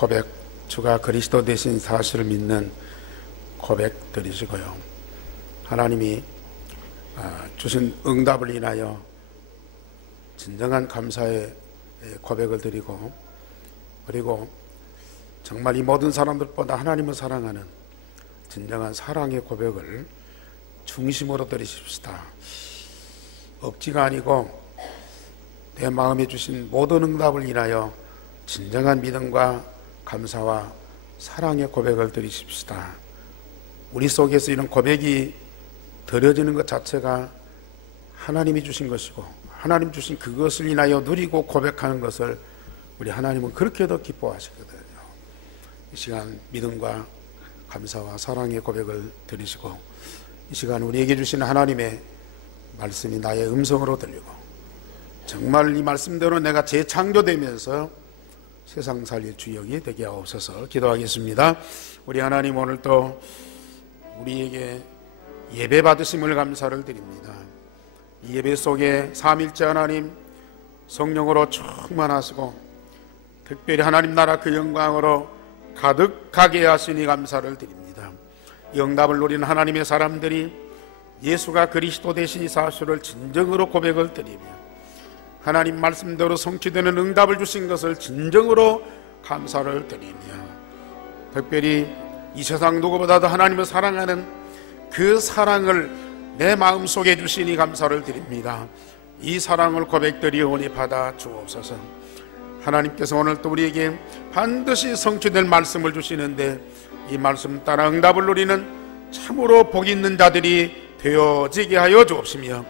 고백, 주가 그리스도 되신 사실을 믿는 고백들이시고요. 하나님이 주신 응답을 인하여 진정한 감사의 고백을 드리고, 그리고 정말 이 모든 사람들보다 하나님을 사랑하는 진정한 사랑의 고백을 중심으로 드리십시다. 억지가 아니고 내 마음에 주신 모든 응답을 인하여 진정한 믿음과 감사와 사랑의 고백을 드리십시다. 우리 속에서 이런 고백이 드려지는 것 자체가 하나님이 주신 것이고, 하나님 주신 그것을 인하여 누리고 고백하는 것을 우리 하나님은 그렇게도 기뻐하시거든요. 이 시간 믿음과 감사와 사랑의 고백을 드리시고, 이 시간 우리에게 주신 하나님의 말씀이 나의 음성으로 들리고, 정말 이 말씀대로 내가 재창조되면서 세상 살릴 주역이 되게 하옵소서. 기도하겠습니다. 우리 하나님, 오늘 또 우리에게 예배 받으심을 감사를 드립니다. 이 예배 속에 삼일째 하나님 성령으로 충만하시고 특별히 하나님 나라 그 영광으로 가득하게 하시니 감사를 드립니다. 영답을 누리는 하나님의 사람들이 예수가 그리스도 되신 이 사실을 진정으로 고백을 드리며, 하나님 말씀대로 성취되는 응답을 주신 것을 진정으로 감사를 드리며, 특별히 이 세상 누구보다도 하나님을 사랑하는 그 사랑을 내 마음속에 주시니 감사를 드립니다. 이 사랑을 고백드리오니 받아 주옵소서. 하나님께서 오늘 또 우리에게 반드시 성취될 말씀을 주시는데, 이 말씀 따라 응답을 누리는 참으로 복 있는 자들이 되어지게 하여 주옵시며,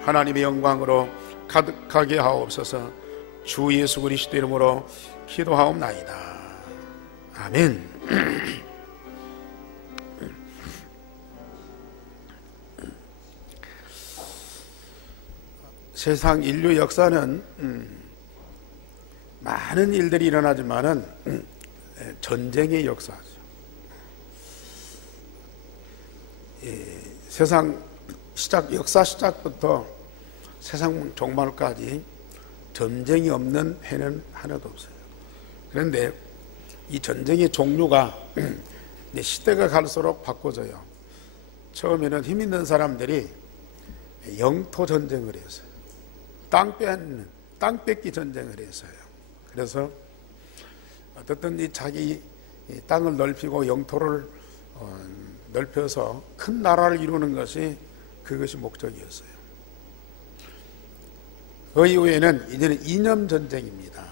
하나님의 영광으로 가득하게 하옵소서. 주 예수 그리스도 이름으로 기도하옵나이다. 아멘. 세상 인류 역사는 많은 일들이 일어나지만은 전쟁의 역사죠. 세상 역사 시작부터 세상 종말까지 전쟁이 없는 해는 하나도 없어요. 그런데 이 전쟁의 종류가 시대가 갈수록 바꿔져요. 처음에는 힘 있는 사람들이 영토 전쟁을 했어요. 땅 뺏기 전쟁을 했어요. 그래서 어떻든지 자기 땅을 넓히고 영토를 넓혀서 큰 나라를 이루는 것이 그것이 목적이었어요. 그 이후에는 이제는 이념 전쟁입니다.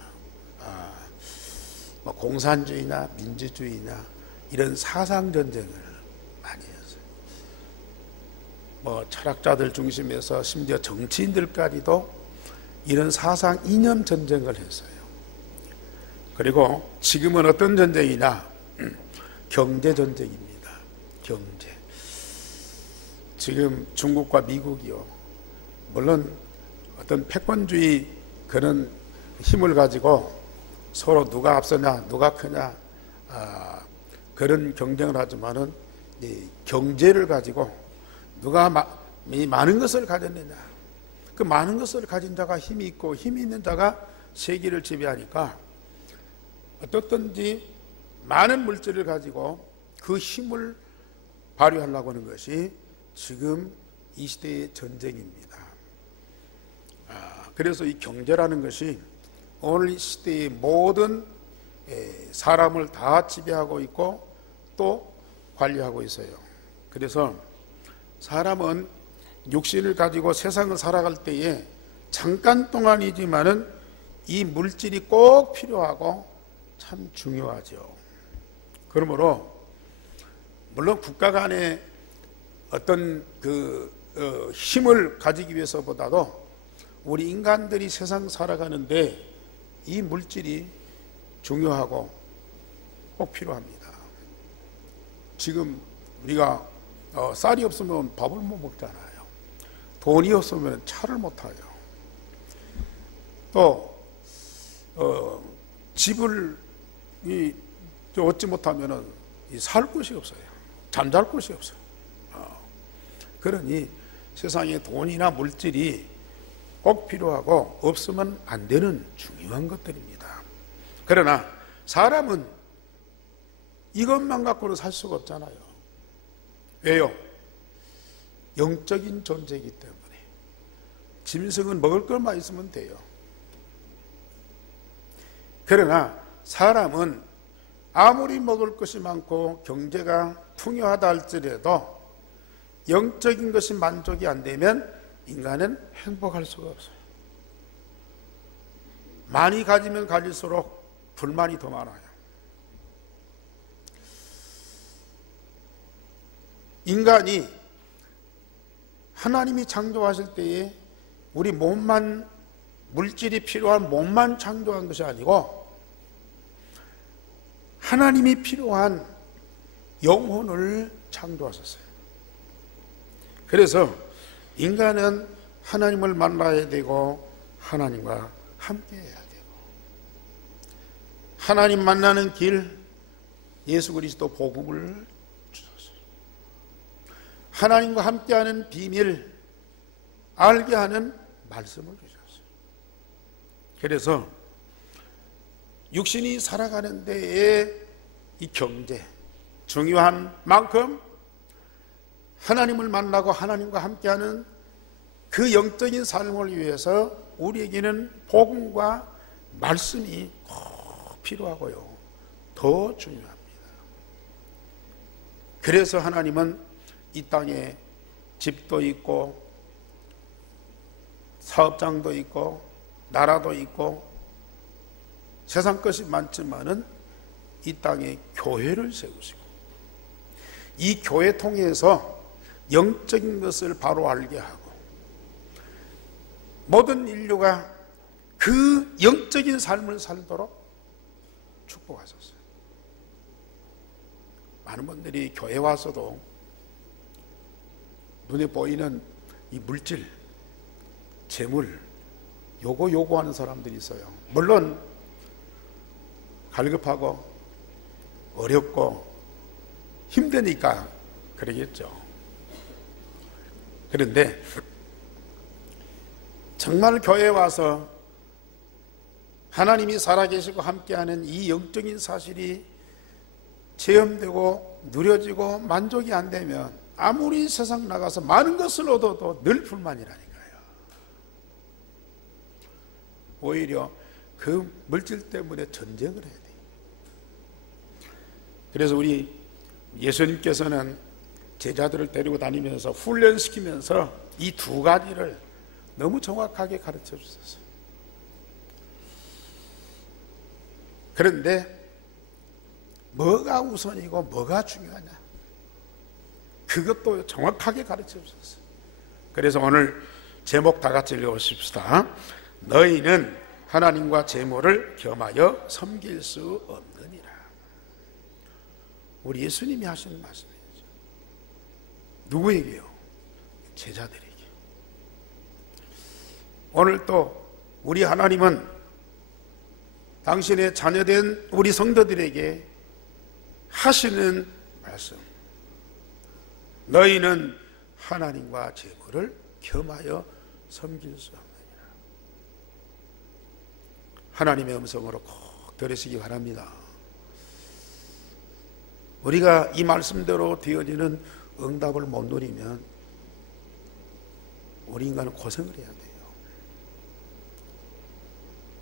공산주의나 민주주의나 이런 사상 전쟁을 많이 했어요. 철학자들 중심에서 심지어 정치인들까지도 이런 사상 이념 전쟁을 했어요. 그리고 지금은 어떤 전쟁이냐? 경제 전쟁입니다. 경제. 지금 중국과 미국이요, 물론 어떤 패권주의 그런 힘을 가지고 서로 누가 앞서냐, 누가 크냐, 그런 경쟁을 하지만은 이 경제를 가지고 누가 많은 것을 가졌느냐, 그 많은 것을 가진 자가 힘이 있고 힘이 있는 자가 세계를 지배하니까 어떻든지 많은 물질을 가지고 그 힘을 발휘하려고 하는 것이 지금 이 시대의 전쟁입니다. 그래서 이 경제라는 것이 오늘 이 시대의 모든 사람을 다 지배하고 있고 또 관리하고 있어요. 그래서 사람은 육신을 가지고 세상을 살아갈 때에 잠깐 동안이지만은 이 물질이 꼭 필요하고 참 중요하죠. 그러므로 물론 국가 간의 어떤 힘을 가지기 위해서보다도 우리 인간들이 세상 살아가는데 이 물질이 중요하고 꼭 필요합니다. 지금 우리가 쌀이 없으면 밥을 못 먹잖아요. 돈이 없으면 차를 못 타요. 또 집을 얻지 못하면 살 곳이 없어요. 잠잘 곳이 없어요. 그러니 세상에 돈이나 물질이 꼭 필요하고 없으면 안 되는 중요한 것들입니다. 그러나 사람은 이것만 갖고는 살 수가 없잖아요. 왜요? 영적인 존재이기 때문에. 짐승은 먹을 것만 있으면 돼요. 그러나 사람은 아무리 먹을 것이 많고 경제가 풍요하다 할지라도 영적인 것이 만족이 안 되면 인간은 행복할 수가 없어요. 많이 가지면 가질수록 불만이 더 많아요. 인간이 하나님이 창조하실 때에 우리 몸만, 물질이 필요한 몸만 창조한 것이 아니고 하나님이 필요한 영혼을 창조하셨어요. 그래서 인간은 하나님을 만나야 되고 하나님과 함께 해야 되고, 하나님 만나는 길, 예수 그리스도 복음을 주셨어요. 하나님과 함께하는 비밀, 알게 하는 말씀을 주셨어요. 그래서 육신이 살아가는 데에 이 경제, 중요한 만큼 하나님을 만나고 하나님과 함께하는 그 영적인 삶을 위해서 우리에게는 복음과 말씀이 꼭 필요하고요, 더 중요합니다. 그래서 하나님은 이 땅에 집도 있고 사업장도 있고 나라도 있고 세상 것이 많지만은 이 땅에 교회를 세우시고 이 교회 통해서 영적인 것을 바로 알게 하고 모든 인류가 그 영적인 삶을 살도록 축복하셨어요. 많은 분들이 교회 와서도 눈에 보이는 이 물질, 재물, 요구하는 사람들이 있어요. 물론 갈급하고 어렵고 힘드니까 그러겠죠. 그런데 정말 교회에 와서 하나님이 살아계시고 함께하는 이 영적인 사실이 체험되고 누려지고 만족이 안 되면 아무리 세상 나가서 많은 것을 얻어도 늘 불만이라니까요. 오히려 그 물질 때문에 전쟁을 해야 돼요. 그래서 우리 예수님께서는 제자들을 데리고 다니면서 훈련시키면서 이 두 가지를 너무 정확하게 가르쳐 주셨어요. 그런데 뭐가 우선이고 뭐가 중요하냐, 그것도 정확하게 가르쳐 주셨어요. 그래서 오늘 제목 다 같이 읽어보십시다. 너희는 하나님과 재물을 겸하여 섬길 수 없느니라. 우리 예수님이 하시는 말씀이죠. 누구에게요? 제자들에게. 오늘 또 우리 하나님은 당신의 자녀된 우리 성도들에게 하시는 말씀, 너희는 하나님과 재물을 겸하여 섬길 수 없느니라. 하나님의 음성으로 꼭 들으시기 바랍니다. 우리가 이 말씀대로 되어지는 응답을 못 누리면 우리 인간은 고생을 해야 돼요.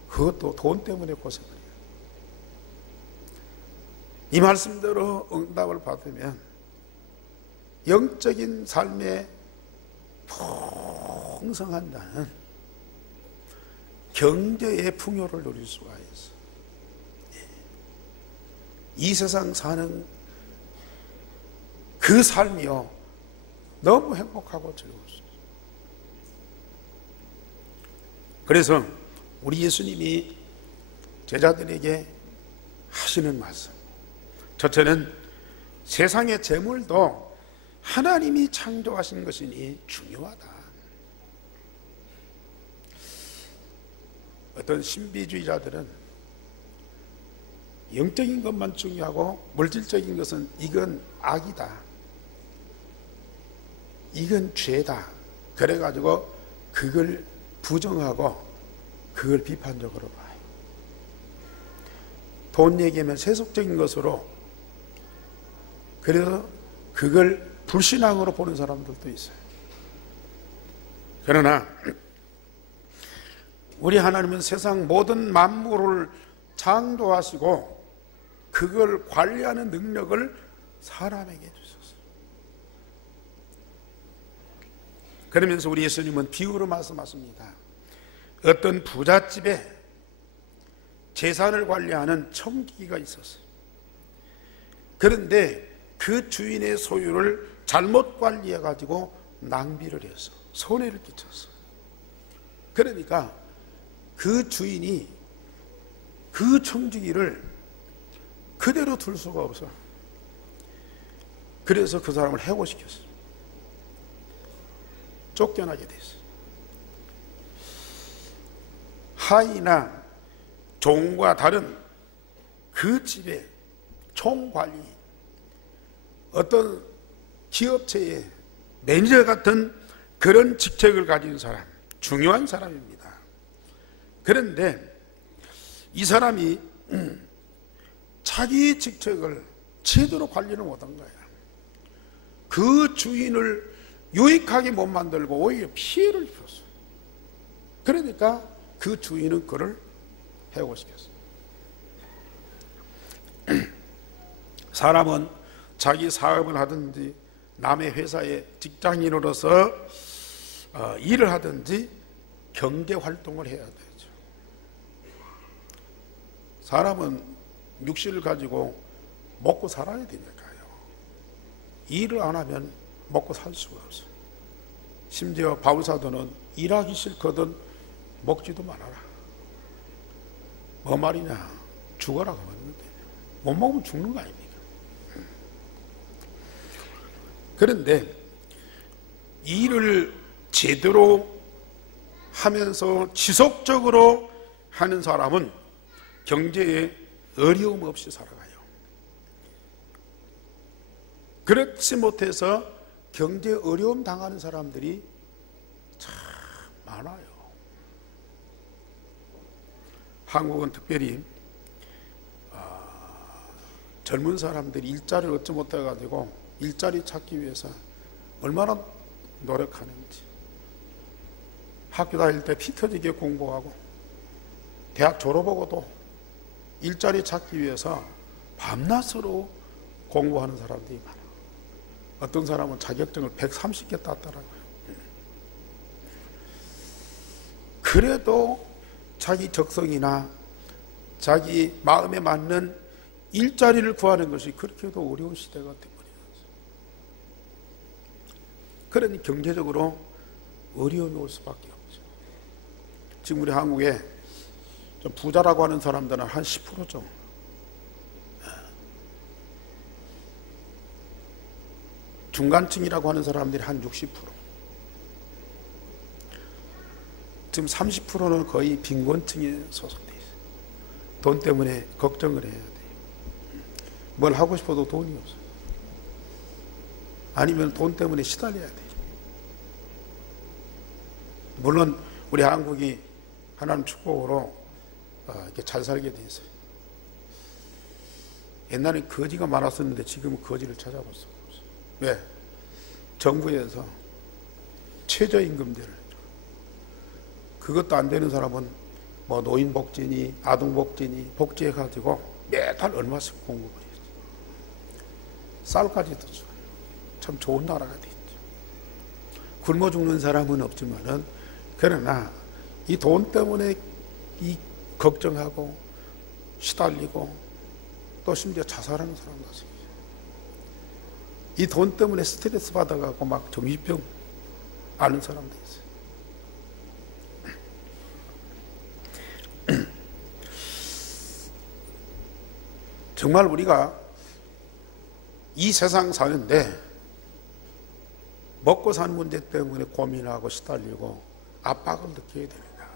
그것도 돈 때문에 고생을 해요. 이 말씀대로 응답을 받으면 영적인 삶에 풍성한 자는 경제의 풍요를 누릴 수가 있어요. 이 세상 사는 그 삶이요, 너무 행복하고 즐거웠어요. 그래서 우리 예수님이 제자들에게 하시는 말씀, 첫째는 세상의 재물도 하나님이 창조하신 것이니 중요하다. 어떤 신비주의자들은 영적인 것만 중요하고 물질적인 것은 이건 악이다, 이건 죄다, 그래가지고 그걸 부정하고 그걸 비판적으로 봐요. 돈 얘기하면 세속적인 것으로, 그래서 그걸 불신앙으로 보는 사람들도 있어요. 그러나 우리 하나님은 세상 모든 만물을 창조하시고 그걸 관리하는 능력을 사람에게 주셨어요. 그러면서 우리 예수님은 비유로 말씀하십니다. 어떤 부잣집에 재산을 관리하는 청지기가 있었어요. 그런데 그 주인의 소유를 잘못 관리해가지고 낭비를 해서 손해를 끼쳤어. 그러니까 그 주인이 그 청지기를 그대로 둘 수가 없어. 그래서 그 사람을 해고시켰어. 쫓겨나게 됐어. 하인이나 종과 다른 그 집의 총관리, 어떤 기업체의 매니저 같은 그런 직책을 가진 사람, 중요한 사람입니다. 그런데 이 사람이 자기 직책을 제대로 관리를 못한 거야. 그 주인을 유익하게 못 만들고 오히려 피해를 입혔어. 그러니까 그 주인은 그를 해고시켰어. 사람은 자기 사업을 하든지 남의 회사에 직장인으로서 일을 하든지 경제 활동을 해야 되죠. 사람은 육신을 가지고 먹고 살아야 되니까요. 일을 안 하면 먹고 살 수가 없어요. 심지어 바울사도는 일하기 싫거든 먹지도 말아라. 뭐 말이냐? 죽어라고 하는데 못 먹으면 죽는 거 아닙니까? 그런데 일을 제대로 하면서 지속적으로 하는 사람은 경제에 어려움 없이 살아가요. 그렇지 못해서 경제 어려움 당하는 사람들이 참 많아요. 한국은 특별히 젊은 사람들이 일자리를 얻지 못해가지고 일자리 찾기 위해서 얼마나 노력하는지. 학교 다닐 때 피 터지게 공부하고 대학 졸업하고도 일자리 찾기 위해서 밤낮으로 공부하는 사람들이 많아요. 어떤 사람은 자격증을 130개 땄더라고요. 그래도 자기 적성이나 자기 마음에 맞는 일자리를 구하는 것이 그렇게도 어려운 시대가 되어버렸어요. 그러니 경제적으로 어려움이 올 수밖에 없죠. 지금 우리 한국에 좀 부자라고 하는 사람들은 한 10%죠. 중간층이라고 하는 사람들이 한 60%. 지금 30%는 거의 빈곤층에 소속돼 있어요. 돈 때문에 걱정을 해야 돼요. 뭘 하고 싶어도 돈이 없어요. 아니면 돈 때문에 시달려야 돼요. 물론 우리 한국이 하나님 축복으로 이렇게 잘 살게 돼 있어요. 옛날에 거지가 많았었는데 지금은 거지를 찾아볼 수가 없어요. 왜? 정부에서 최저임금제를 해줘. 그것도 안 되는 사람은 뭐 노인복지니 아동복지니 복지해가지고 매달 얼마씩 공급을 해요. 쌀까지도 줘요. 참 좋은 나라가 됐죠. 굶어 죽는 사람은 없지만은, 그러나 이 돈 때문에 이 걱정하고 시달리고 또 심지어 자살하는 사람도 있어요. 이 돈 때문에 스트레스 받아가고 막 정신병 앓는 사람도 있어요. 정말 우리가 이 세상 사는데 먹고 사는 문제 때문에 고민하고 시달리고 압박을 느껴야 됩니다.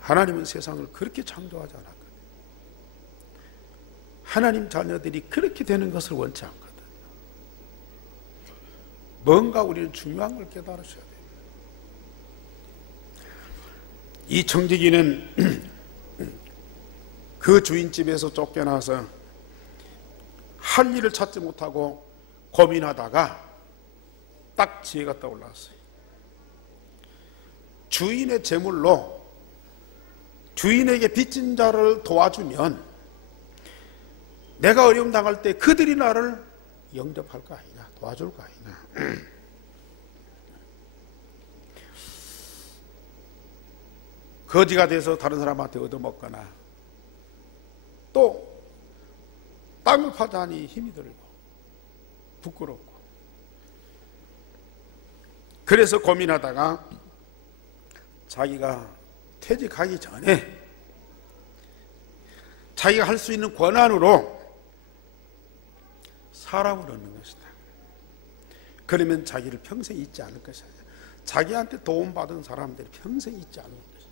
하나님은 세상을 그렇게 창조하지 않았거든요. 하나님 자녀들이 그렇게 되는 것을 원치 않거든요. 뭔가 우리는 중요한 걸 깨달으셔야 돼요. 이 청지기는 그 주인집에서 쫓겨나서 할 일을 찾지 못하고 고민하다가 딱 지혜가 떠올랐어요. 주인의 재물로 주인에게 빚진 자를 도와주면 내가 어려움 당할 때 그들이 나를 영접할 거 아니냐, 도와줄 거 아니냐. 거지가 돼서 다른 사람한테 얻어먹거나 또 땅을 파자니 힘이 들고 부끄럽고, 그래서 고민하다가 자기가 퇴직하기 전에 자기가 할 수 있는 권한으로 사람을 얻는 것이다. 그러면 자기를 평생 잊지 않을 것이다. 자기한테 도움받은 사람들이 평생 잊지 않을 것이다.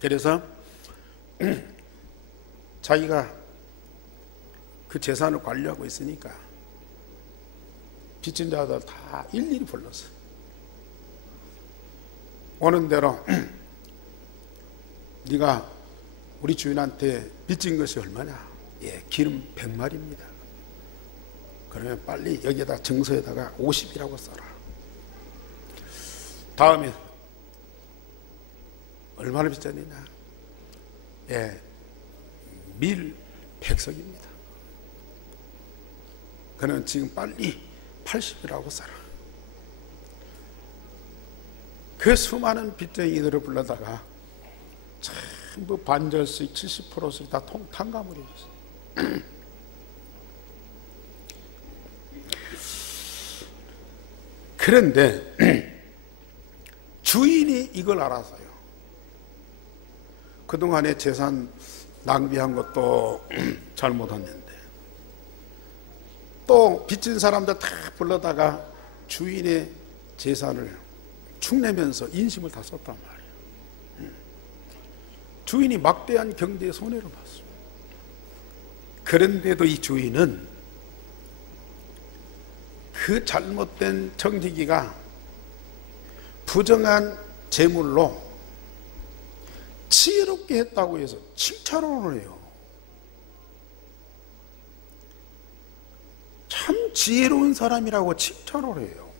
그래서 자기가 그 재산을 관리하고 있으니까 빚진 자들 다 일일이 불렀어. 오는 대로 네가 우리 주인한테 빚진 것이 얼마냐? 예, 기름 100마리입니다. 그러면 빨리 여기에다 증서에다가 50이라고 써라. 다음에 얼마나 빚졌느냐? 예, 밀 100석입니다. 그러면 지금 빨리 80이라고 써라. 그 수많은 빚쟁이들을 불러다가 전부 반절씩 70%씩 다 탕감을 해줬어요. 그런데 주인이 이걸 알아서요. 그동안에 재산 낭비한 것도 잘못했는데 또 빚진 사람들 다 불러다가 주인의 재산을 축내면서 인심을 다 썼단 말이에요. 주인이 막대한 경제의 손해를 봤습니다. 그런데도 이 주인은 그 잘못된 청지기가 부정한 재물로 지혜롭게 했다고 해서 칭찬을 해요. 참 지혜로운 사람이라고 칭찬을 해요.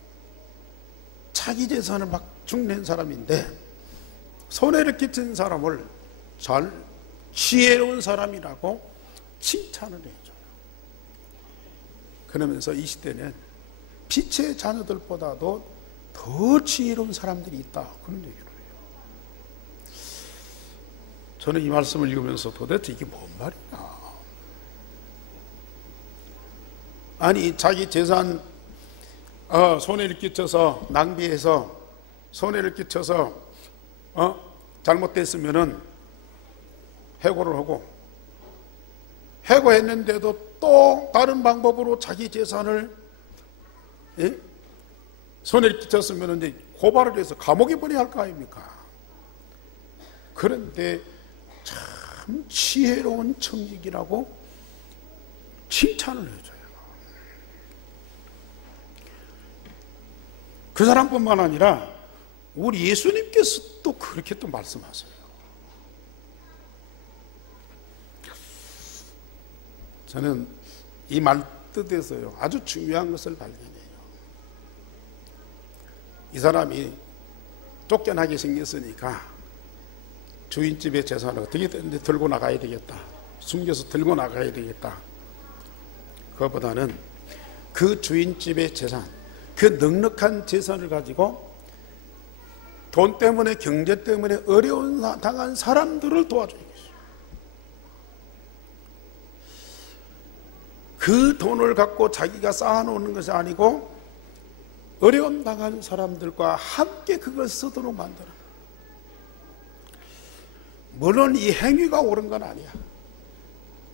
자기 재산을 막 축낸 사람인데 손해를 끼친 사람을 잘 지혜로운 사람이라고 칭찬을 해줘요. 그러면서 이 시대는 빛의 자녀들보다도 더 지혜로운 사람들이 있다, 그런 얘기를 해요. 저는 이 말씀을 읽으면서 도대체 이게 뭔 말이냐. 아니 자기 재산 손해를 끼쳐서 낭비해서 손해를 끼쳐서 잘못됐으면은 해고를 하고, 해고했는데도 또 다른 방법으로 자기 재산을 손해를 끼쳤으면 이제 고발을 해서 감옥에 보내야 할 거 아닙니까? 그런데 참 지혜로운 청직이라고 칭찬을 해줘요. 그 사람뿐만 아니라 우리 예수님께서 또 그렇게 또 말씀하세요. 저는 이 말 뜻에서요 아주 중요한 것을 발견해요. 이 사람이 쫓겨나게 생겼으니까 주인집의 재산을 어떻게든 들고 나가야 되겠다, 숨겨서 들고 나가야 되겠다. 그것보다는 그 주인집의 재산, 그 넉넉한 재산을 가지고 돈 때문에, 경제 때문에 어려운 당한 사람들을 도와줘야 겠어요. 그 돈을 갖고 자기가 쌓아놓는 것이 아니고 어려움 당한 사람들과 함께 그걸 쓰도록 만들어. 물론 이 행위가 옳은 건 아니야.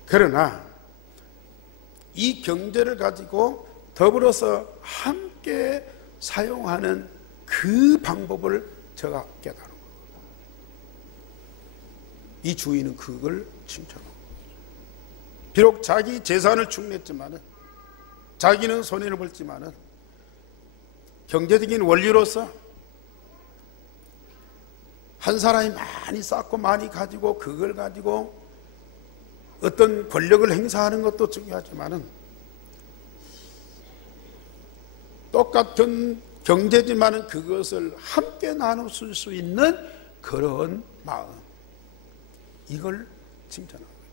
그러나 이 경제를 가지고 더불어서 함께 사용하는 그 방법을 제가 깨달은 거예요. 이 주인은 그걸 칭찬하고, 비록 자기 재산을 축냈지만은, 자기는 손해를 볼지만은 경제적인 원리로서 한 사람이 많이 쌓고 많이 가지고 그걸 가지고 어떤 권력을 행사하는 것도 중요하지만은 똑같은 경제지만은 그것을 함께 나눌 수 있는 그런 마음, 이걸 칭찬하는 거예요.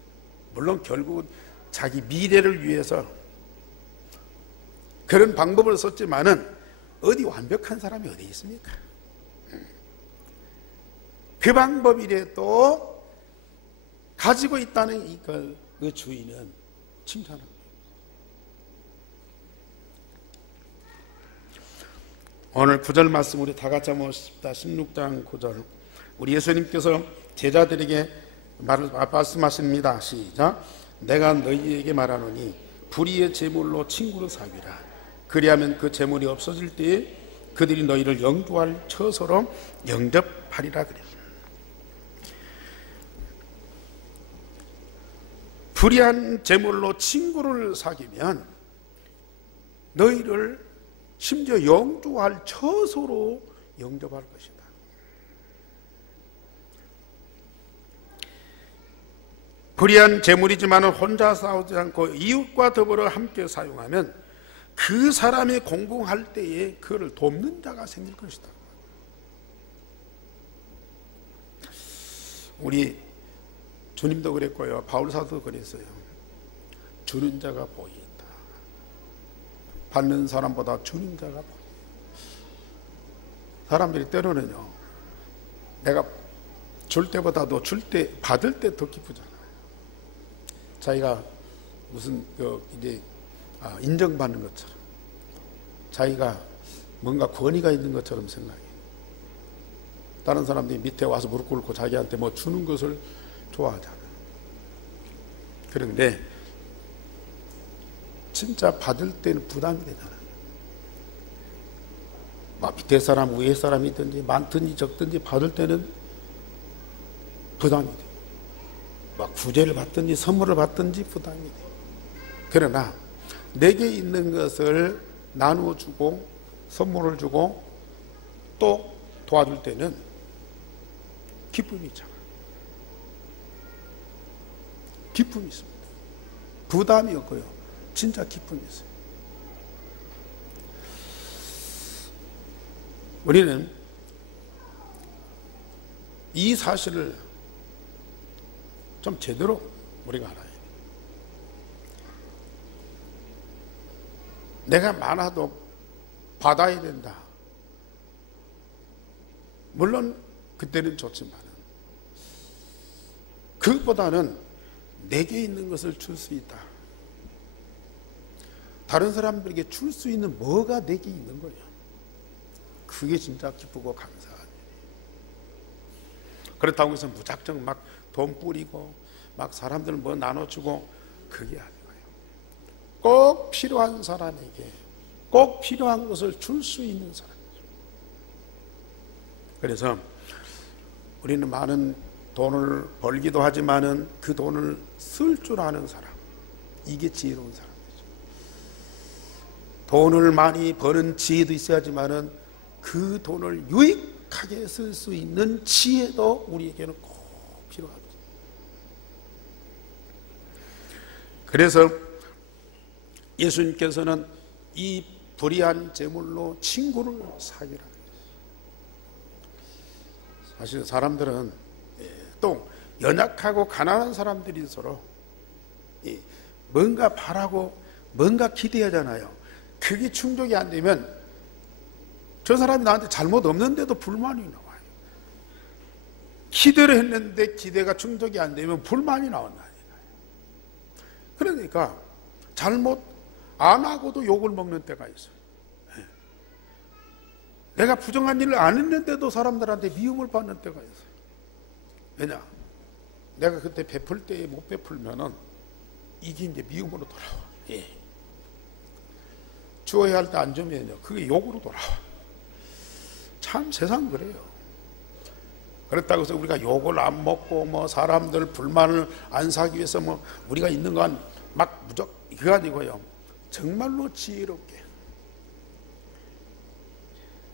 물론 결국은 자기 미래를 위해서 그런 방법을 썼지만은 어디 완벽한 사람이 어디 있습니까? 그 방법이라도 가지고 있다는 이걸 그 주인은 칭찬합니다. 오늘 9절 말씀 우리 다 같이 한번 보십시다. 16장 9절. 우리 예수님께서 제자들에게 말씀하십니다. 시작. 내가 너희에게 말하노니 불의의 제물로 친구를 사귀라. 그리하면 그 제물이 없어질 때에 그들이 너희를 영주할 처소로 영접하리라 그랬습니다. 불의한 제물로 친구를 사귀면 너희를 심지어 영주할 처소로 영접할 것이다. 불의한 제물이지만 혼자 싸우지 않고 이웃과 더불어 함께 사용하면 그 사람이 공공할 때에 그를 돕는 자가 생길 것이다. 우리 주님도 그랬고요, 바울사도 그랬어요. 주는 자가 보인다. 받는 사람보다 주는 자가 보인다. 사람들이 때로는요, 내가 줄 때보다도 받을 때 더 기쁘잖아요. 자기가 무슨 인정받는 것처럼, 자기가 뭔가 권위가 있는 것처럼 생각해요. 다른 사람들이 밑에 와서 무릎 꿇고 자기한테 뭐 주는 것을 좋아하잖아요. 그런데 진짜 받을 때는 부담이 되잖아요. 밑에 사람 위에 사람이든지 많든지 적든지 받을 때는 부담이 돼요. 구제를 받든지 선물을 받든지 부담이 돼요. 그러나 내게 있는 것을 나누어 주고 선물을 주고 또 도와줄 때는 기쁨이 있잖아요. 기쁨이 있습니다. 부담이 없고요, 진짜 기쁨이 있어요. 우리는 이 사실을 좀 제대로 우리가 알아야 돼요. 내가 많아도 받아야 된다. 물론 그때는 좋지만 그것보다는 내게 있는 것을 줄 수 있다. 다른 사람들에게 줄 수 있는 뭐가 내게 있는 거냐. 그게 진짜 기쁘고 감사한 일이에요. 그렇다고 해서 무작정 막 돈 뿌리고 막 사람들 뭐 나눠주고 그게 아니고요. 꼭 필요한 사람에게 꼭 필요한 것을 줄 수 있는 사람이죠. 그래서 우리는 많은 돈을 벌기도 하지만은 그 돈을 쓸 줄 아는 사람, 이게 지혜로운 사람이죠. 돈을 많이 버는 지혜도 있어야지만은 그 돈을 유익하게 쓸 수 있는 지혜도 우리에게는 꼭 필요합니다. 그래서 예수님께서는 이 불의한 제물로 친구를 사귀라. 사실 사람들은 또 연약하고 가난한 사람들일수록 뭔가 바라고 뭔가 기대하잖아요. 그게 충족이 안 되면 저 사람이 나한테 잘못 없는데도 불만이 나와요. 기대를 했는데 기대가 충족이 안 되면 불만이 나온다니까요. 그러니까 잘못 안 하고도 욕을 먹는 때가 있어요. 내가 부정한 일을 안 했는데도 사람들한테 미움을 받는 때가 있어요. 왜냐? 내가 그때 베풀 때에 못 베풀면은 이게 이제 미움으로 돌아와. 주어야 할 때 안 주면요, 그게 욕으로 돌아와. 참 세상 그래요. 그렇다고 해서 우리가 욕을 안 먹고 뭐 사람들 불만을 안 사기 위해서 뭐 우리가 있는 건 막 무조건 그거 아니고요. 정말로 지혜롭게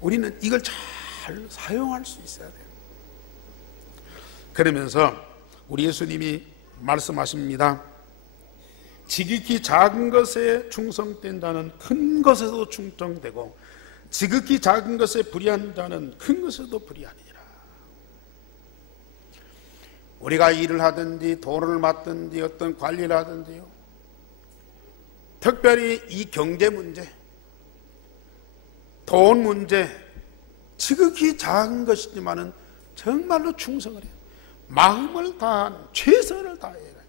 우리는 이걸 잘 사용할 수 있어야 돼요. 그러면서 우리 예수님이 말씀하십니다. 지극히 작은 것에 충성된 자는 큰 것에도 충성되고 지극히 작은 것에 불의한 자는 큰 것에도 불의하니라. 우리가 일을 하든지 돈을 맡든지 어떤 관리를 하든지요, 특별히 이 경제 문제, 돈 문제, 지극히 작은 것이지만은 정말로 충성을 해요. 마음을 다한, 최선을 다해라.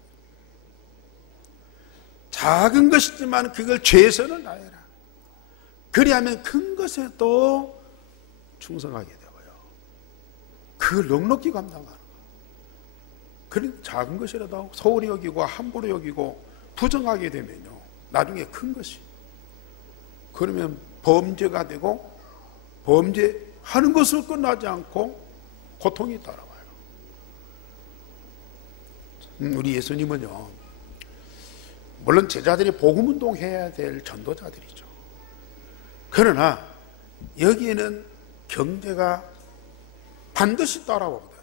작은 것이지만 그걸 최선을 다해라. 그리하면 큰 것에도 충성하게 되고요. 그걸 넉넉히 감당하는 거예요. 그런 작은 것이라도 소홀히 여기고 함부로 여기고 부정하게 되면요, 나중에 큰 것이, 그러면 범죄가 되고 범죄하는 것으로 끝나지 않고 고통이 따라와요. 우리 예수님은요, 물론 제자들이 복음운동 해야 될 전도자들이죠. 그러나 여기에는 경제가 반드시 따라오거든요.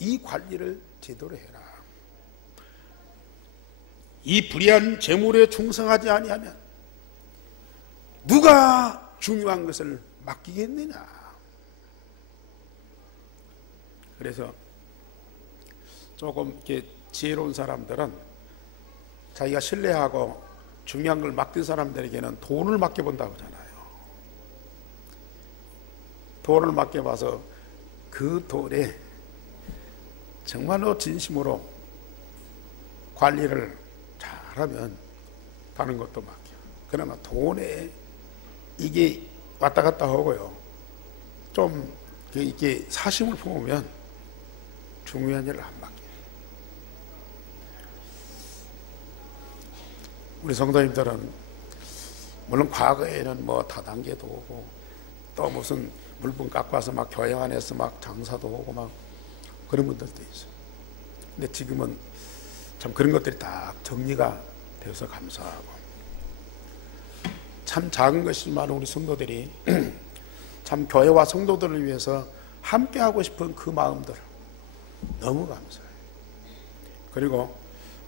이 관리를 제대로 해라. 이 불의한 재물에 충성하지 아니하면 누가 중요한 것을 맡기겠느냐. 그래서 조금 이렇게 지혜로운 사람들은 자기가 신뢰하고 중요한 걸 맡긴 사람들에게는 돈을 맡겨본다고 하잖아요. 돈을 맡겨봐서 그 돈에 정말로 진심으로 관리를 잘하면 다른 것도 맡겨. 그러나 돈에 이게 왔다 갔다 하고요, 좀 이렇게 사심을 품으면 중요한 일을 안 맡겨요. 우리 성도님들은 물론 과거에는 뭐 다단계도 오고 또 무슨 물품 갖고 와서 막 교회 안에서 막 장사도 오고 막 그런 분들도 있어요. 근데 지금은 참 그런 것들이 다 정리가 되어서 감사하고, 참 작은 것이지만 우리 성도들이 참 교회와 성도들을 위해서 함께 하고 싶은 그 마음들 너무 감사해요. 그리고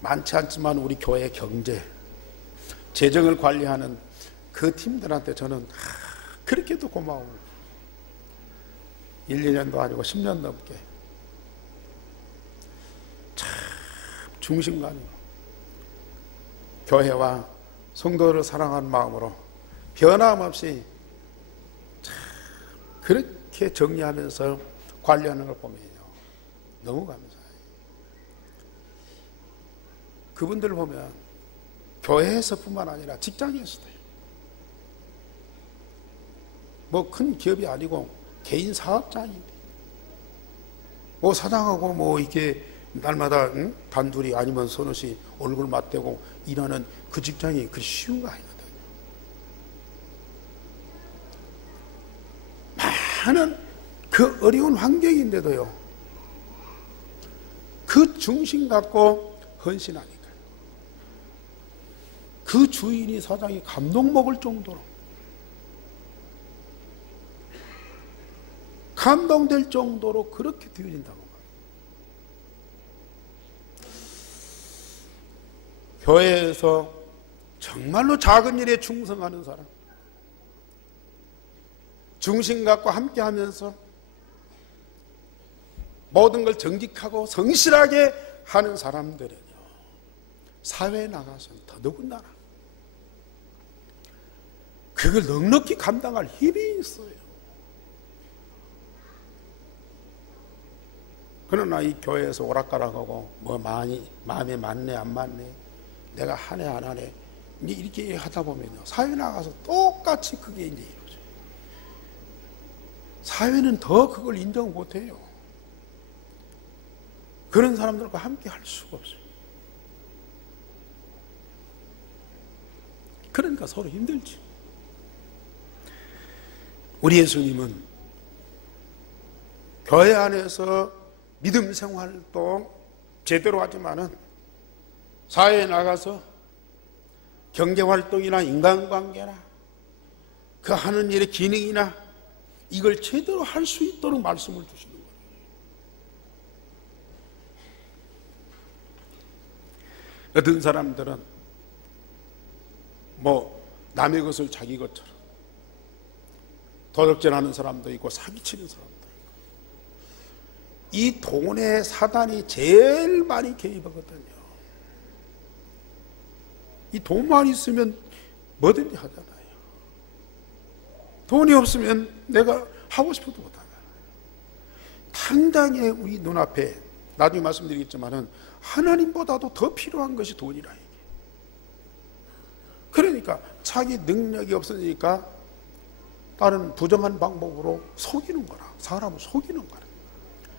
많지 않지만 우리 교회 경제, 재정을 관리하는 그 팀들한테 저는 그렇게도 고마워요. 1, 2년도 아니고 10년 넘게 참 중심감이고 교회와 성도를 사랑하는 마음으로 변함없이 참 그렇게 정리하면서 관리하는 걸 보면요, 너무 감사해요. 그분들을 보면 교회에서뿐만 아니라 직장에서도, 뭐 큰 기업이 아니고 개인 사업장인데 뭐 사장하고 뭐 이렇게 날마다 단둘이 아니면 서너씩 얼굴 맞대고 일하는 그 직장이 그 쉬운 거 아니거든요. 많은 그 어려운 환경인데도요, 그 중심 갖고 헌신하니까요, 그 주인이 사장이 감동 먹을 정도로, 감동될 정도로 그렇게 되어진다고 말해요. 교회에서 정말로 작은 일에 충성하는 사람, 중심 갖고 함께 하면서 모든 걸 정직하고 성실하게 하는 사람들은요, 사회에 나가서는 더더군다나 그걸 넉넉히 감당할 힘이 있어요. 그러나 이 교회에서 오락가락하고 뭐 많이 마음에 맞네 안 맞네, 내가 하네 안 하네, 이렇게 하다 보면요, 사회 나가서 똑같이 그게 이제 이루어져요. 사회는 더 그걸 인정 못해요. 그런 사람들과 함께 할 수가 없어요. 그러니까 서로 힘들지. 우리 예수님은 교회 안에서 믿음 생활도 제대로 하지만은 사회에 나가서 경제활동이나 인간관계나 그 하는 일의 기능이나 이걸 제대로 할 수 있도록 말씀을 주시는 거예요. 어떤 사람들은 남의 것을 자기 것처럼 도적질하는 사람도 있고 사기치는 사람도 있고, 이 돈에 사단이 제일 많이 개입하거든요. 이 돈만 있으면 뭐든지 하잖아요. 돈이 없으면 내가 하고 싶어도 못하잖아요. 당장에 우리 눈앞에, 나중에 말씀드리겠지만은 하나님보다도 더 필요한 것이 돈이라. 이게. 그러니까 자기 능력이 없으니까 다른 부정한 방법으로 속이는 거라. 사람을 속이는 거라.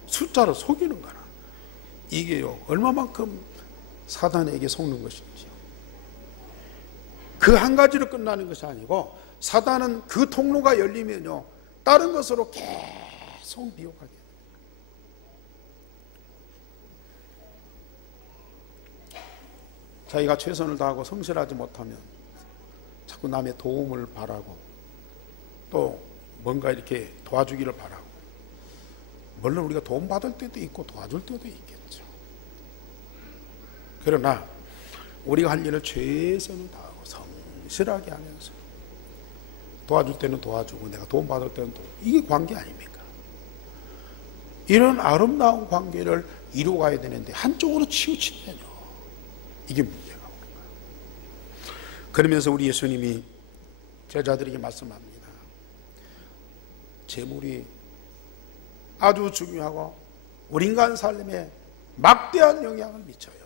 숫자로 속이는 거라. 이게요, 얼마만큼 사단에게 속는 것인지요. 그 한 가지로 끝나는 것이 아니고, 사단은 그 통로가 열리면요, 다른 것으로 계속 미혹하게 돼요. 자기가 최선을 다하고 성실하지 못하면 자꾸 남의 도움을 바라고, 또 뭔가 이렇게 도와주기를 바라고, 물론 우리가 도움 받을 때도 있고 도와줄 때도 있겠죠. 그러나 우리가 할 일을 최선을 다하고 성실하게 하면서, 도와줄 때는 도와주고 내가 도움 받을 때는 도움, 이게 관계 아닙니까? 이런 아름다운 관계를 이루어가야 되는데 한쪽으로 치우치면요, 이게 문제가 오는 거예요. 그러면서 우리 예수님이 제자들에게 말씀합니다. 재물이 아주 중요하고 우리 인간 삶에 막대한 영향을 미쳐요.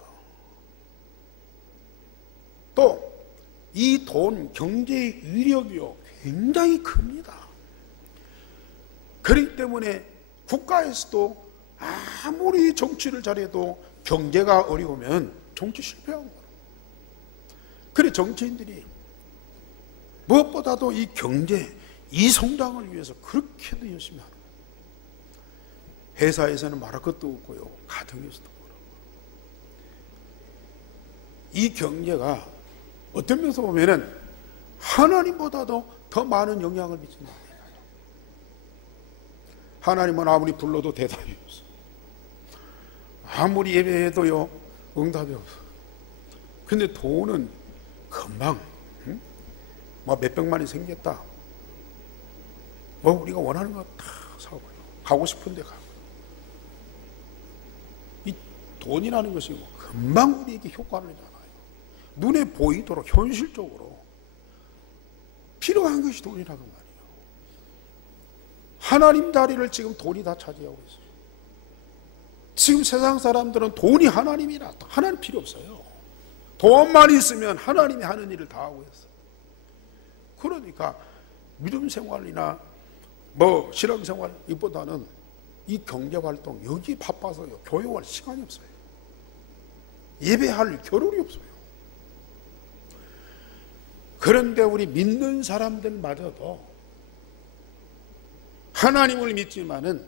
또 이 돈, 경제의 위력이요, 굉장히 큽니다. 그렇기 때문에 국가에서도 아무리 정치를 잘해도 경제가 어려우면 정치 실패하는 거예요. 그래 정치인들이 무엇보다도 이 경제, 이 성장을 위해서 그렇게도 열심히 하는 거예요. 회사에서는 말할 것도 없고요, 가정에서도 그렇고. 이 경제가 어떤 면에서 보면은 하나님보다도 더 많은 영향을 미친다. 하나님은 아무리 불러도 대답이 없어. 아무리 예배해도요, 응답이 없어. 근데 돈은 금방, 몇백만이 생겼다. 우리가 원하는 거 다 사고요. 가고 싶은데 가고. 이 돈이라는 것이 금방 우리에게 효과를 내잖아요. 눈에 보이도록 현실적으로 필요한 것이 돈이라고 말이에요. 하나님 자리를 지금 돈이 다 차지하고 있어요. 지금 세상 사람들은 돈이 하나님이라, 하나님 필요 없어요. 돈만 있으면 하나님이 하는 일을 다 하고 있어요. 그러니까 믿음 생활이나 신앙생활 이보다는 이 경제활동, 여기 바빠서요, 교육할 시간이 없어요. 예배할 겨를이 없어요. 그런데 우리 믿는 사람들마저도 하나님을 믿지만은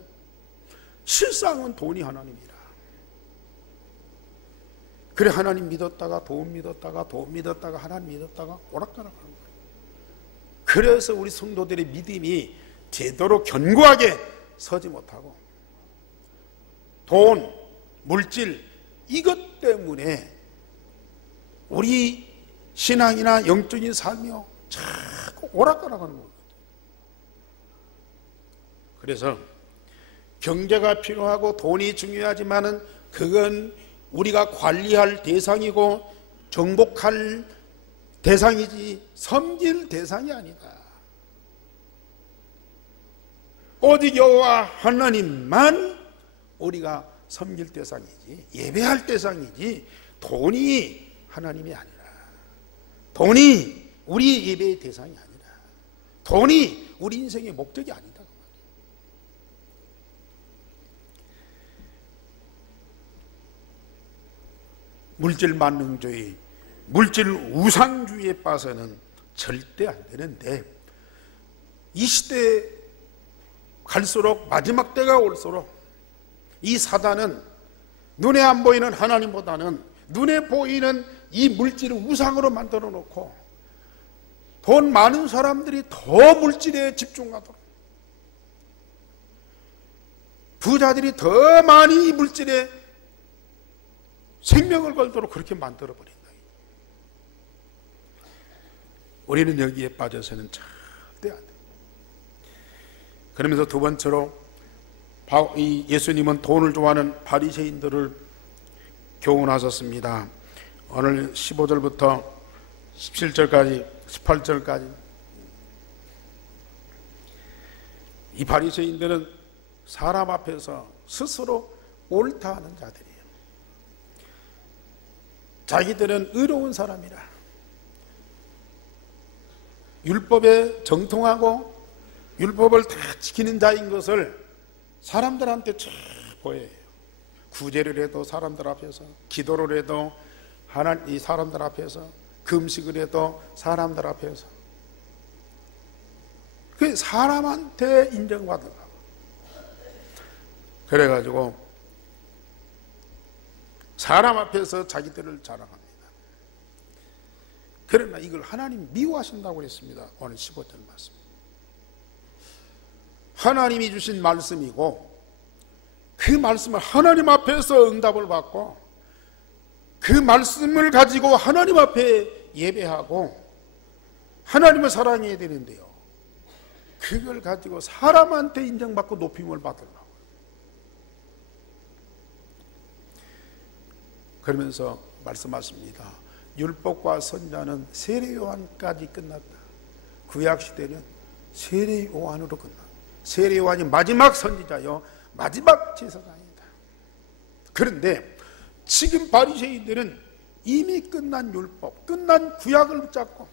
실상은 돈이 하나님이라. 그래 하나님 믿었다가 돈 믿었다가 돈 믿었다가 하나님 믿었다가 오락가락 하는 거예요. 그래서 우리 성도들의 믿음이 제대로 견고하게 서지 못하고 돈, 물질 이것 때문에 우리 신앙이나 영적인 삶이요 자꾸 오락가락하는 거예요. 그래서 경제가 필요하고 돈이 중요하지만은 그건 우리가 관리할 대상이고 정복할 대상이지 섬길 대상이 아니다. 오직 여호와 하나님만 우리가 섬길 대상이지, 예배할 대상이지, 돈이 하나님이 아니라, 돈이 우리 예배의 대상이 아니라, 돈이 우리 인생의 목적이 아니다. 물질 만능주의, 물질 우상주의에 빠서는 절대 안 되는데, 이 시대에 갈수록 마지막 때가 올수록 이 사단은 눈에 안 보이는 하나님보다는 눈에 보이는 이 물질을 우상으로 만들어 놓고 돈 많은 사람들이 더 물질에 집중하도록, 부자들이 더 많이 이 물질에 생명을 걸도록 그렇게 만들어버린다. 우리는 여기에 빠져서는 절대 안 돼. 그러면서 두 번째로 예수님은 돈을 좋아하는 바리새인들을 교훈하셨습니다. 오늘 15절부터 17절까지 18절까지 이 바리새인들은 사람 앞에서 스스로 옳다 하는 자들이에요. 자기들은 의로운 사람이라 율법에 정통하고 율법을 다 지키는 자인 것을 사람들한테 쫙 보여요. 구제를 해도 사람들 앞에서, 기도를 해도 이 사람들 앞에서, 금식을 해도 사람들 앞에서. 그 사람한테 인정받으려고. 그래가지고 사람 앞에서 자기들을 자랑합니다. 그러나 이걸 하나님 미워하신다고 했습니다. 오늘 15절 말씀. 하나님이 주신 말씀이고 그 말씀을 하나님 앞에서 응답을 받고 그 말씀을 가지고 하나님 앞에 예배하고 하나님을 사랑해야 되는데요, 그걸 가지고 사람한테 인정받고 높임을 받으려고. 그러면서 말씀하십니다. 율법과 선자는 세례요한까지 끝났다. 구약시대는 세례요한으로 끝났다. 세례요한이 마지막 선지자요, 마지막 제사장이다. 그런데 지금 바리새인들은 이미 끝난 율법, 끝난 구약을 붙잡고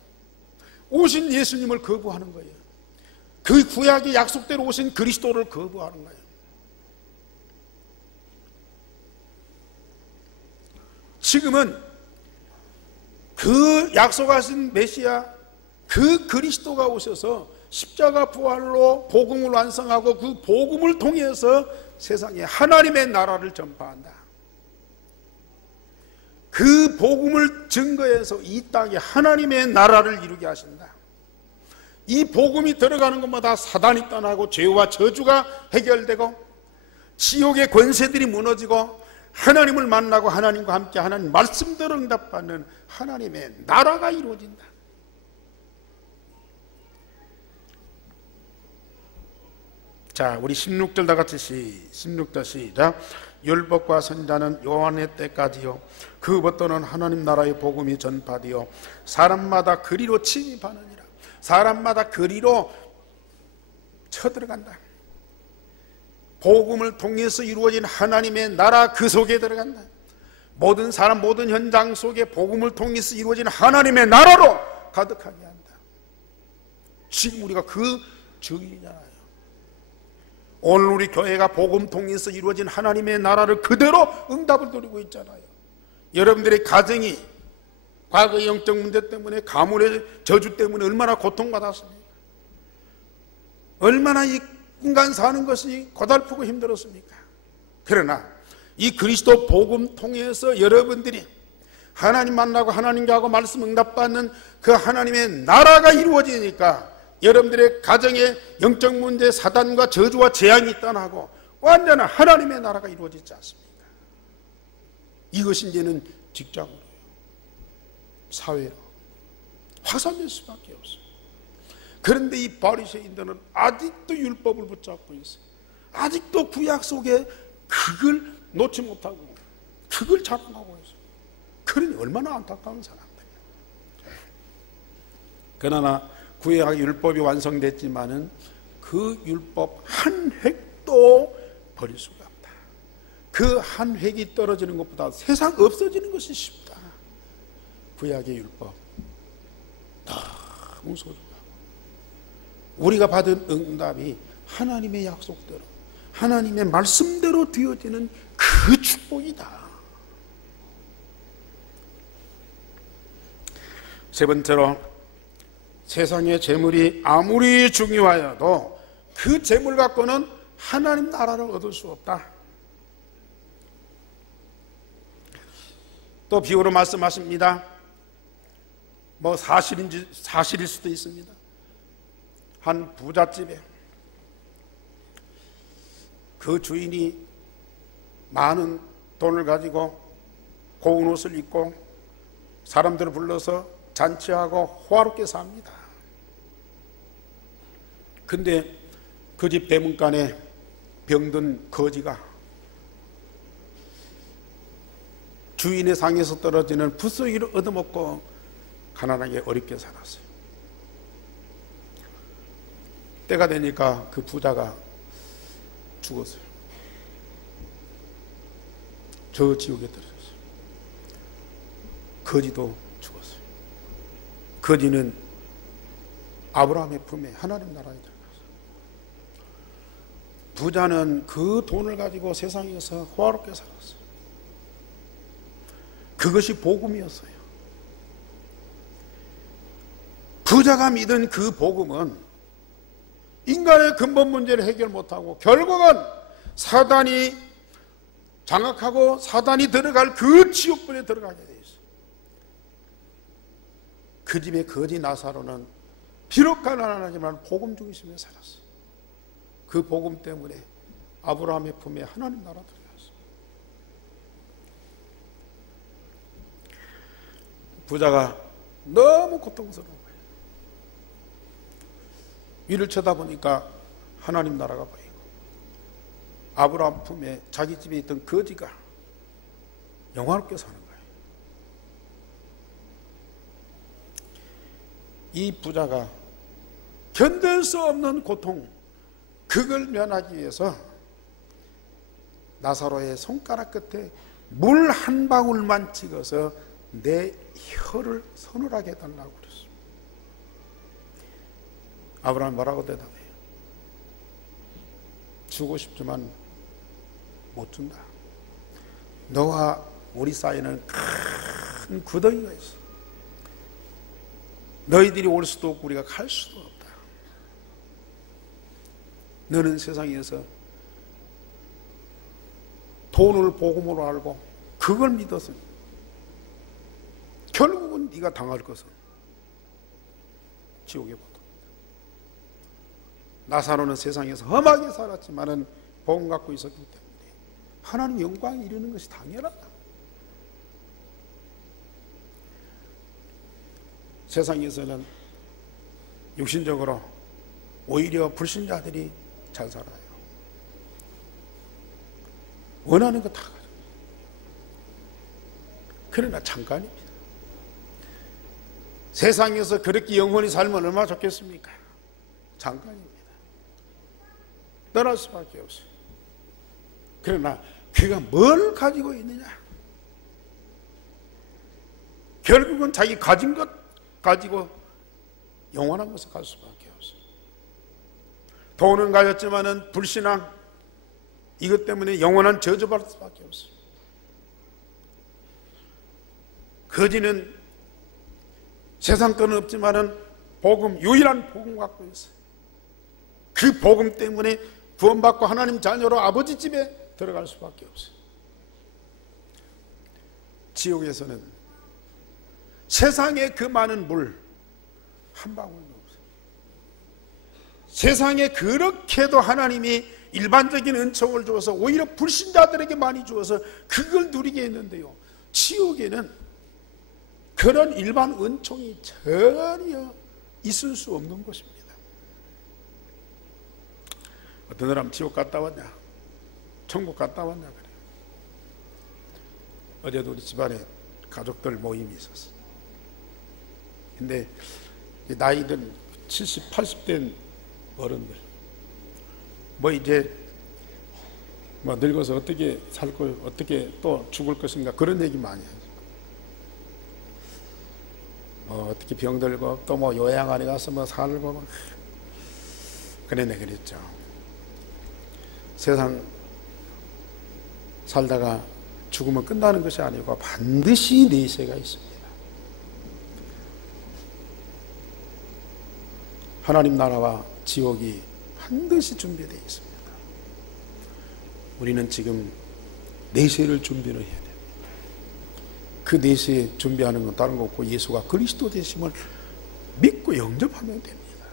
오신 예수님을 거부하는 거예요. 그 구약의 약속대로 오신 그리스도를 거부하는 거예요. 지금은 그 약속하신 메시아, 그 그리스도가 오셔서 십자가 부활로 복음을 완성하고 그 복음을 통해서 세상에 하나님의 나라를 전파한다. 그 복음을 증거해서 이 땅에 하나님의 나라를 이루게 하신다. 이 복음이 들어가는 것마다 사단이 떠나고 죄와 저주가 해결되고 지옥의 권세들이 무너지고 하나님을 만나고 하나님과 함께 하나님 말씀대로 응답받는 하나님의 나라가 이루어진다. 자, 우리 16절 다 같이 16절 시작. 율법과 선자는 요한의 때까지요, 그부터는 하나님 나라의 복음이 전파되어 사람마다 그리로 침입하느니라. 사람마다 그리로 쳐들어간다. 복음을 통해서 이루어진 하나님의 나라 그 속에 들어간다. 모든 사람, 모든 현장 속에 복음을 통해서 이루어진 하나님의 나라로 가득하게 한다. 지금 우리가 그 증인이잖아요. 오늘 우리 교회가 복음 통해서 이루어진 하나님의 나라를 그대로 응답을 드리고 있잖아요. 여러분들의 가정이 과거의 영적 문제 때문에, 가문의 저주 때문에 얼마나 고통받았습니까? 얼마나 이 인간 사는 것이 고달프고 힘들었습니까? 그러나 이 그리스도 복음 통해서 여러분들이 하나님 만나고 하나님과 하고 말씀 응답받는 그 하나님의 나라가 이루어지니까 여러분들의 가정에 영적 문제, 사단과 저주와 재앙이 떠나고 완전한 하나님의 나라가 이루어지지 않습니까? 이것이 이제는 직장으로, 사회로 확산될 수밖에 없어요. 그런데 이 바리새인들은 아직도 율법을 붙잡고 있어요. 아직도 구약 속에 그걸 놓지 못하고 그걸 자랑하고 있어요. 그러니 얼마나 안타까운 사람들이에요. 그러나 구약 율법이 완성됐지만은 그 율법 한 획도 버릴 수가 없다. 그 한 획이 떨어지는 것보다 세상 없어지는 것이 쉽다. 구약의 율법 너무 소중하고 우리가 받은 응답이 하나님의 약속대로, 하나님의 말씀대로 되어지는 그 축복이다. 세 번째로, 세상의 재물이 아무리 중요하여도 그 재물 갖고는 하나님 나라를 얻을 수 없다. 또 비유로 말씀하십니다. 뭐 사실일 수도 있습니다. 한 부잣집에 그 주인이 많은 돈을 가지고 고운 옷을 입고 사람들을 불러서 잔치하고 호화롭게 삽니다. 근데 그 집 대문간에 병든 거지가 주인의 상에서 떨어지는 붓소리를 얻어먹고 가난하게 어렵게 살았어요. 때가 되니까 그 부자가 죽었어요. 저 지옥에 떨어졌어요. 거지도 죽었어요. 거지는 아브라함의 품에 하나님 나라에 들어갔어요. 부자는 그 돈을 가지고 세상에서 호화롭게 살았어요. 그것이 복음이었어요. 부자가 믿은 그 복음은 인간의 근본 문제를 해결 못하고 결국은 사단이 장악하고 사단이 들어갈 그 지옥불에 들어가게 돼 있어요. 그 집의 거지 나사로는 비록 가난하지만 복음 중심에 살았어요. 그 복음 때문에 아브라함의 품에 하나님 나라 들어갔어요. 부자가 너무 고통스러운 거예요. 위를 쳐다보니까 하나님 나라가 보이고 아브라함 품에 자기 집에 있던 거지가 영화롭게 사는 거예요. 이 부자가 견딜 수 없는 고통, 그걸 면하기 위해서 나사로의 손가락 끝에 물 한 방울만 찍어서 내 혀를 서늘하게 해달라고 그랬어요. 아브라함이 뭐라고 대답해요? 주고 싶지만 못 준다. 너와 우리 사이에는 큰 구덩이가 있어. 너희들이 올 수도 없고 우리가 갈 수도 없다. 너는 세상에서 돈을 복음으로 알고 그걸 믿어서 결국은 네가 당할 것은 지옥의 고통이다. 나사로는 세상에서 험하게 살았지만은 복음 갖고 있었기 때문에 하나님 영광에 이르는 것이 당연하다. 세상에서는 육신적으로 오히려 불신자들이 잘 살아요. 원하는 거 다 가져. 그러나 잠깐입니다. 세상에서 그렇게 영원히 살면 얼마나 좋겠습니까? 잠깐입니다. 떠날 수밖에 없어요. 그러나 그가 뭘 가지고 있느냐? 결국은 자기 가진 것 가지고 영원한 것을 갈 수밖에 없어요. 돈은 가졌지만은 불신앙, 이것 때문에 영원한 저주받을 수밖에 없어요. 거지는 세상 거는 없지만은 복음, 유일한 복음 갖고 있어요. 그 복음 때문에 구원받고 하나님 자녀로 아버지 집에 들어갈 수밖에 없어요. 지옥에서는 세상에 그 많은 물 한 방울도 없어요. 세상에 그렇게도 하나님이 일반적인 은총을 주어서 오히려 불신자들에게 많이 주어서 그걸 누리게 했는데요, 지옥에는 그런 일반 은총이 전혀 있을 수 없는 곳입니다. 어떤 사람 지옥 갔다 왔냐, 천국 갔다 왔냐 그래요. 어제도 우리 집안에 가족들 모임이 있었어요. 근데 나이든 70, 80된 어른들 뭐 이제 뭐 늙어서 어떻게 살 거, 어떻게 또 죽을 것인가 그런 얘기 많이 해요. 어떻게 병들고 또 뭐 요양원에 가서 뭐 살고 뭐 그랬죠. 세상 살다가 죽으면 끝나는 것이 아니고 반드시 내세가 있습니다. 하나님 나라와 지옥이 반드시 준비되어 있습니다. 우리는 지금 내세를 준비를 해야 됩니다. 그 내세 준비하는 건 다른 거 없고 예수가 그리스도 되심을 믿고 영접하면 됩니다.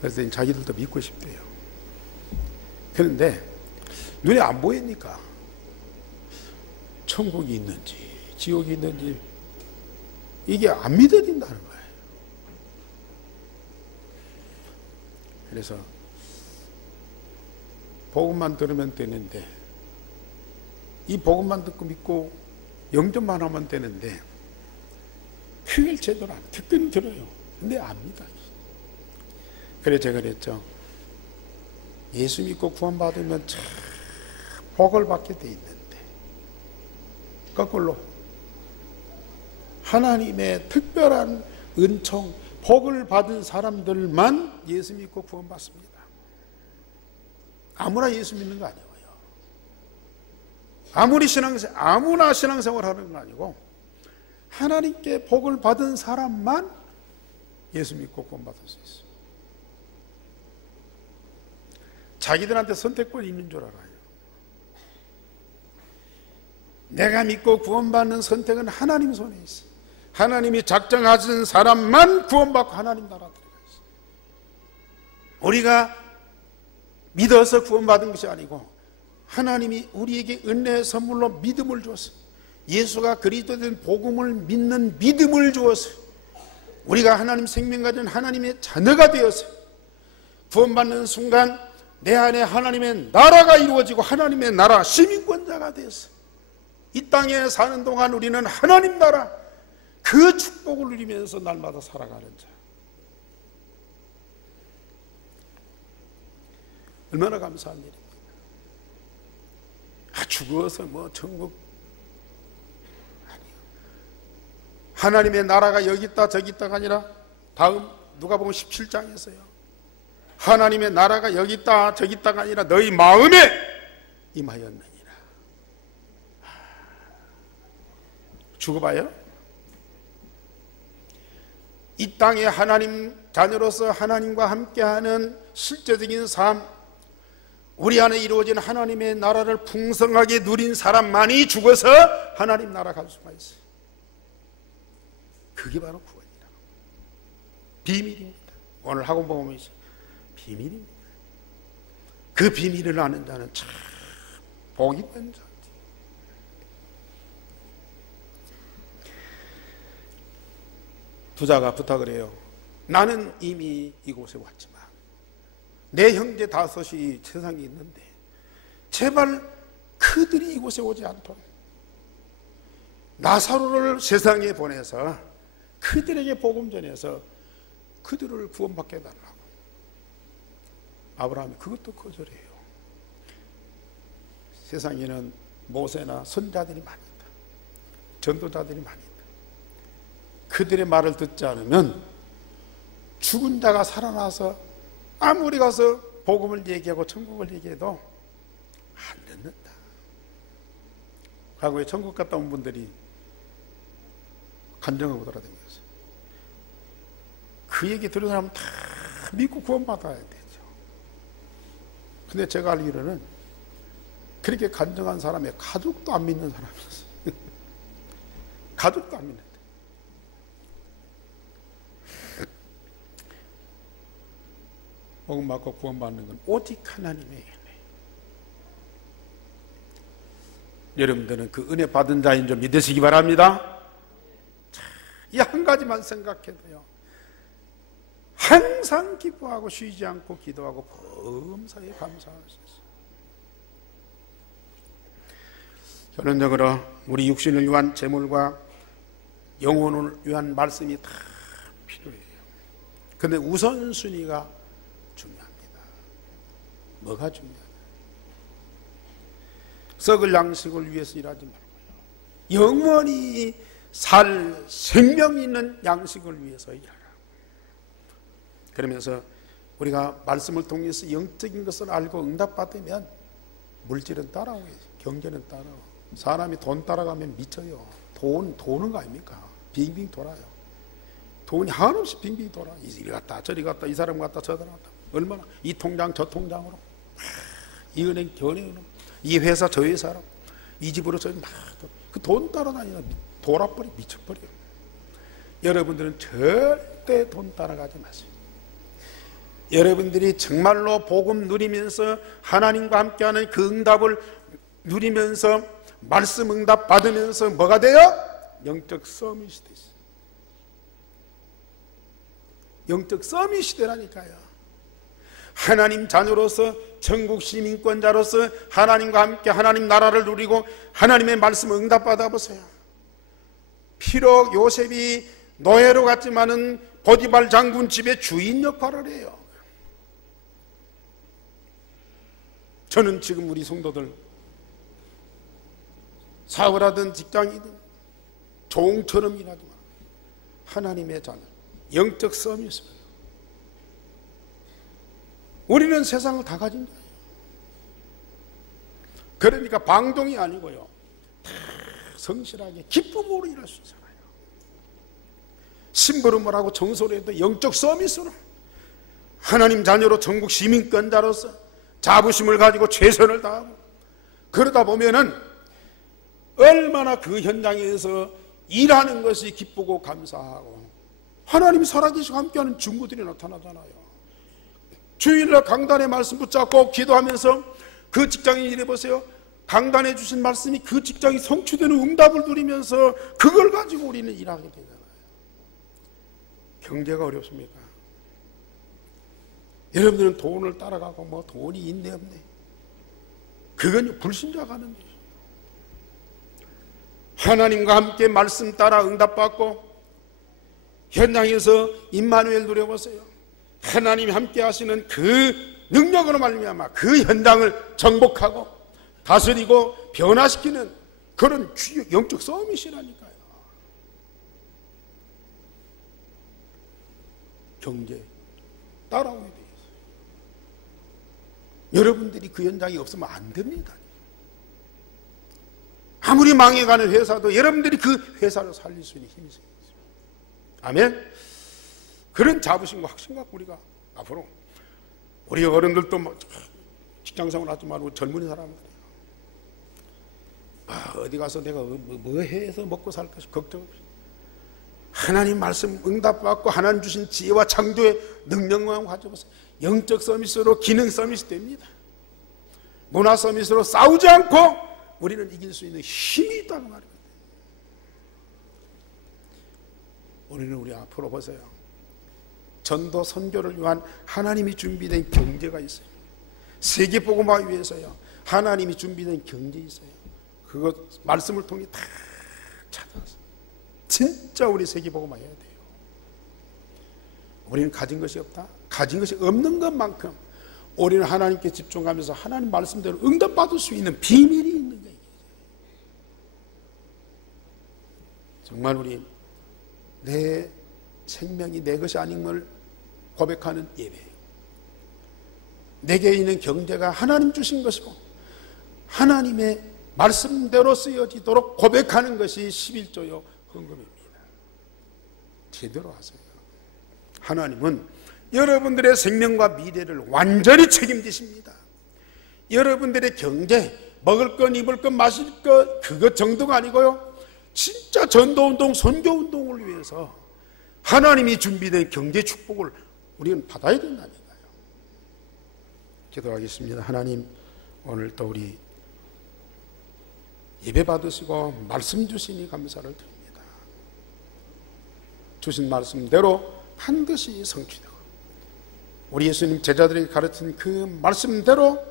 그래서 자기들도 믿고 싶대요. 그런데 눈에 안 보이니까 천국이 있는지 지옥이 있는지 이게 안 믿어진다는 거예요. 그래서 복음만 들으면 되는데, 이 복음만 듣고 믿고 영접만 하면 되는데 그걸 제대로 안 듣긴 들어요. 근데 압니다. 그래 제가 그랬죠. 예수 믿고 구원받으면 참 복을 받게 돼 있는데, 거꾸로 하나님의 특별한 은총, 복을 받은 사람들만 예수 믿고 구원받습니다. 아무나 예수 믿는 거 아니고요. 아무나 신앙생활 하는 건 아니고, 하나님께 복을 받은 사람만 예수 믿고 구원받을 수 있어요. 자기들한테 선택권이 있는 줄 알아요. 내가 믿고 구원받는 선택은 하나님 손에 있어요. 하나님이 작정하신 사람만 구원받고 하나님 나라 들어가 있어요. 우리가 믿어서 구원받은 것이 아니고 하나님이 우리에게 은혜의 선물로 믿음을 주었어요. 예수가 그리스도 된 복음을 믿는 믿음을 주었어요. 우리가 하나님 생명 가진 하나님의 자녀가 되었어요. 구원받는 순간 내 안에 하나님의 나라가 이루어지고 하나님의 나라 시민권자가 되었어요. 이 땅에 사는 동안 우리는 하나님 나라 그 축복을 누리면서 날마다 살아가는 자. 얼마나 감사한 일입니까? 죽어서 뭐 천국 아니요. 하나님의 나라가 여기 있다 저기 있다가 아니라 다음 누가복음 17장에서요. 하나님의 나라가 여기 있다 저기 있다가 아니라 너희 마음에 임하였느니라. 죽어봐요? 이 땅에 하나님 자녀로서 하나님과 함께하는 실제적인 삶, 우리 안에 이루어진 하나님의 나라를 풍성하게 누린 사람만이 죽어서 하나님 나라 갈 수가 있어요. 그게 바로 구원이라고. 비밀입니다. 오늘 학원 보면 비밀입니다. 그 비밀을 아는 자는 참 복이 있는 자. 부자가 부탁을 해요. 나는 이미 이곳에 왔지만 내 형제 5이 세상에 있는데 제발 그들이 이곳에 오지 않도록 나사로를 세상에 보내서 그들에게 복음 전해서 그들을 구원받게 해달라고. 아브라함이 그것도 거절해요. 세상에는 모세나 선자들이 많이 있다. 전도자들이 많이 있다. 그들의 말을 듣지 않으면 죽은 자가 살아나서 아무리 가서 복음을 얘기하고 천국을 얘기해도 안 듣는다. 과거에 천국 갔다 온 분들이 간증하고 돌아다녔어요. 그 얘기 들은 사람은 다 믿고 구원받아야 되죠. 근데 제가 알기로는 그렇게 간증한 사람의 가족도 안 믿는 사람이 있어요. 가족도 안 믿는. 복음 받고 구원받는 건 오직 하나님의 은혜. 여러분들은 그 은혜 받은 자인 줄 믿으시기 바랍니다. 이 한 가지만 생각해도요, 항상 기뻐하고 쉬지 않고 기도하고 범사에 감사할 수 있어요. 결론적으로 우리 육신을 위한 재물과 영혼을 위한 말씀이 다 필요해요. 그런데 우선순위가 중요합니다. 뭐가 중요하냐? 썩을 양식을 위해서 일하지 말고요, 영원히 살 생명 있는 양식을 위해서 일하라. 그러면서 우리가 말씀을 통해서 영적인 것을 알고 응답받으면 물질은 따라오고 경제는 따라오고, 사람이 돈 따라가면 미쳐요. 돈은 거 아닙니까? 빙빙 돌아요. 돈이 한없이 빙빙 돌아. 이리 갔다 저리 갔다, 이 사람 갔다 저 사람 갔다. 얼마나 이 통장 저 통장으로, 이 은행 저 은행으로, 이 회사 저 회사로, 이 집으로 저 막 그 돈 따라다니나 돌아버리 미쳐버려요. 여러분들은 절대 돈 따라가지 마세요. 여러분들이 정말로 복음 누리면서 하나님과 함께하는 그 응답을 누리면서 말씀 응답 받으면서 뭐가 돼요? 영적 서밋 시대지. 영적 서밋 시대라니까요. 하나님 자녀로서 천국 시민권자로서 하나님과 함께 하나님 나라를 누리고 하나님의 말씀을 응답받아 보세요. 비록 요셉이 노예로 갔지만은 보디발 장군 집의 주인 역할을 해요. 저는 지금 우리 성도들 사업을 하든 직장이든 종처럼 일하지만 하나님의 자녀, 영적 서밋을, 우리는 세상을 다 가진 거예요. 그러니까 방종이 아니고요, 다 성실하게 기쁨으로 일할 수 있잖아요. 심부름을 하고 청소를 해도 영적 서밋으로 하나님 자녀로 전국 시민권자로서 자부심을 가지고 최선을 다하고, 그러다 보면은 얼마나 그 현장에서 일하는 것이 기쁘고 감사하고 하나님이 살아계시고 함께하는 증거들이 나타나잖아요. 주일날 강단의 말씀 붙잡고 기도하면서 그 직장인 일해보세요. 강단해 주신 말씀이 그 직장이 성취되는 응답을 누리면서 그걸 가지고 우리는 일하게 되잖아요. 경제가 어렵습니까? 여러분들은 돈을 따라가고 뭐 돈이 있네 없네, 그건 불신자가 하는 거예요. 하나님과 함께 말씀 따라 응답받고 현장에서 임마누엘 누려보세요. 하나님이 함께 하시는 그 능력으로 말미암아 그 현장을 정복하고 다스리고 변화시키는 그런 영적 서밋이라니까요. 경제 따라오게 돼 있어요. 여러분들이 그 현장이 없으면 안 됩니다. 아무리 망해가는 회사도 여러분들이 그 회사를 살릴 수 있는 힘이 생겼어요. 아멘. 그런 자부심과 확신 갖고 우리가 앞으로, 우리 어른들도 뭐 직장생활 하지 말고 젊은 사람들이에요. 어디 가서 내가 뭐 해서 먹고 살 것이 걱정 없이 하나님 말씀 응답받고 하나님 주신 지혜와 창조의 능력만 가져보세요. 영적 서밋으로 기능 서밋이 됩니다. 문화 서밋으로 싸우지 않고 우리는 이길 수 있는 힘이 있다는 말이거든요. 우리는 우리 앞으로 보세요. 전도 선교를 위한 하나님이 준비된 경제가 있어요. 세계복음화 위해서요, 하나님이 준비된 경제 있어요. 그것 말씀을 통해 다 찾아서 진짜 우리 세계복음화 해야 돼요. 우리는 가진 것이 없다? 가진 것이 없는 것만큼 우리는 하나님께 집중하면서 하나님 말씀대로 응답받을 수 있는 비밀이 있는 거예요. 정말 우리 내 생명이 내 것이 아님을 고백하는 예배예요. 내게 있는 경제가 하나님 주신 것이고 하나님의 말씀대로 쓰여지도록 고백하는 것이 11조요 헌금입니다. 제대로 하세요. 하나님은 여러분들의 생명과 미래를 완전히 책임지십니다. 여러분들의 경제, 먹을 것, 입을 것, 마실 것, 그것 정도가 아니고요, 진짜 전도운동, 선교운동을 위해서 하나님이 준비된 경제 축복을 우리는 받아야 된다니까요. 기도하겠습니다. 하나님, 오늘 또 우리 예배 받으시고 말씀 주시니 감사를 드립니다. 주신 말씀대로 반드시 성취되고 우리 예수님 제자들에게 가르친 그 말씀대로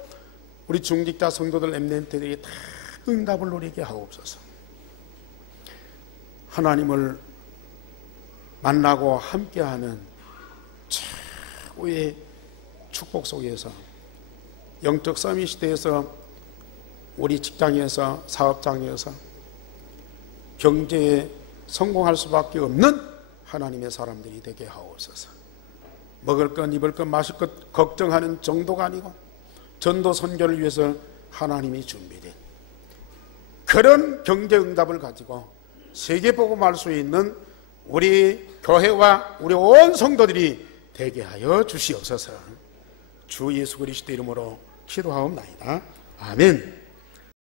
우리 중직자 성도들 엠넨트들에게 다 응답을 누리게 하옵소서. 하나님을 만나고 함께하는 최고의 축복 속에서 영적 서밋 시대에서 우리 직장에서 사업장에서 경제에 성공할 수밖에 없는 하나님의 사람들이 되게 하옵소서. 먹을 것, 입을 것, 마실 것 걱정하는 정도가 아니고 전도 선교를 위해서 하나님이 준비된 그런 경제 응답을 가지고 세계복음할 수 있는 우리 교회와 우리 온 성도들이 되게 하여 주시옵소서. 주 예수 그리스도 이름으로 기도하옵나이다. 아멘.